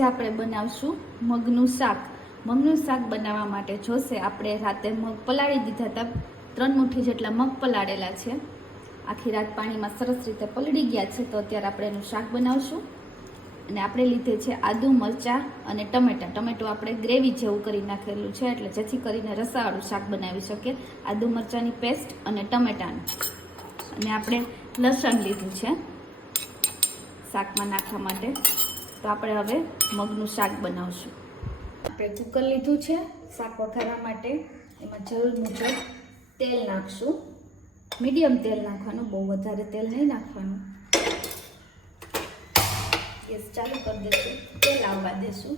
આજે આપણે બનાવશું મગનું શાક. મગનું શાક બનાવવા માટે જોશે આપણે રાતે મગ પલાળી દીધા હતા. ત્રણ મુઠ્ઠી જેટલા મગ પલાળેલા છે. આખી રાત પાણીમાં સરસ રીતે પલળી ગયા છે તો અત્યારે આપણે એનું શાક બનાવશું. અને આપણે લીધે છે આદુ, મરચાં અને ટમેટાં. ટમેટું આપણે ગ્રેવી જેવું કરી નાખેલું છે એટલે જેથી કરીને રસાવાળું શાક બનાવી શકીએ. આદુ, મરચાંની પેસ્ટ અને ટમેટાનું. અને આપણે લસણ લીધું છે શાકમાં નાખવા માટે. તો આપણે હવે મગનું શાક બનાવશું. આપણે કુકર લીધું છે, શાક વઘારવા માટે. એમાં જરૂર મુજબ તેલ નાખશું. મીડિયમ તેલ નાખવાનું, બહુ વધારે તેલ નહીં નાખવાનું. ગેસ ચાલુ કરી દઈશું તેલ આવવા દેશું.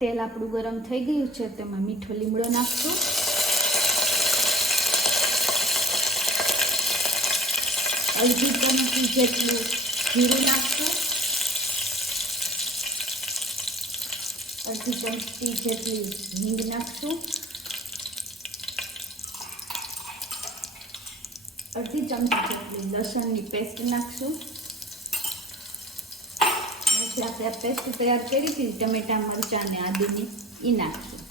તેલ આપણું ગરમ થઈ ગયું છે, તેમાં મીઠો લીમડો નાખશું. અડધી ચમચી જેટલું જીરું નાખશું અડધી ચમચી જેટલી હિંગ નાખશું અડધી ચમચી જેટલી લસણની પેસ્ટ નાખશું પછી આપણે આ પેસ્ટ તૈયાર કરી હતી ટમેટા મરચાં અને આદુની એ નાખશું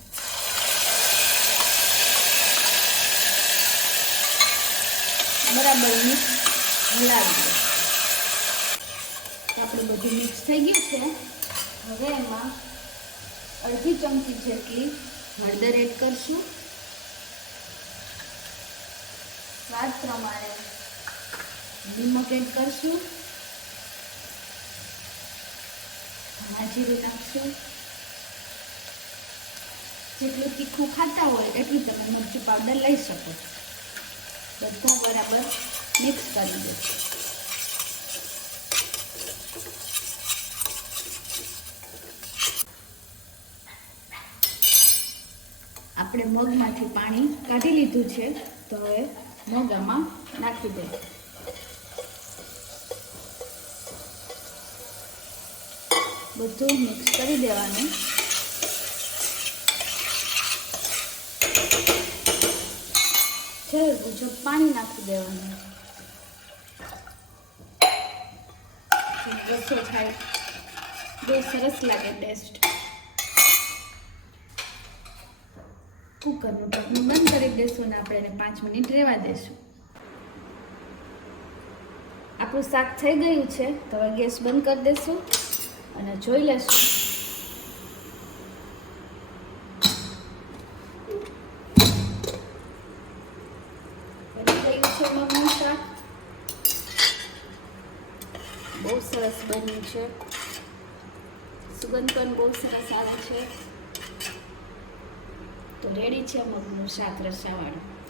બરાબર મિક્સ હલાવી દો. આપણે બધું મિક્સ થઈ ગયું છે. હવે એમાં અડધી ચમચી જેટલી હળદર એડ કરશું. સ્વાદ પ્રમાણે નિમક એડ કરશું. જીરું નાખશું. જેટલું તીખું ખાતા હોય એટલું તમે મરચું પાવડર લઈ શકો. બધા બરાબર મિક્સ કરી દો આપણે મગમાંથી પાણી કાઢી લીધું છે, તો હવે મગ નાખી દે. બધું મિક્સ કરી દેવાનું. છે મુજબ પાણી નાખી દેવાનું. રસો થાય. બહુ સરસ લાગે ટેસ્ટ કુકરનું ઢાંકણું બંધ કરી દઈશું અને આપણે એને પાંચ મિનિટ રહેવા દઈશું આપણું શાક થઈ ગયું છે, તો હવે ગેસ બંધ કરી દેશું અને જોઈ લેશું. બની ગયું છે મગનું શાક? બહુ સરસ બન્યું છે. સુગંધ પણ બહુ સરસ આવે છે. તો રેડી છે મગનું શાક રસાવાળું.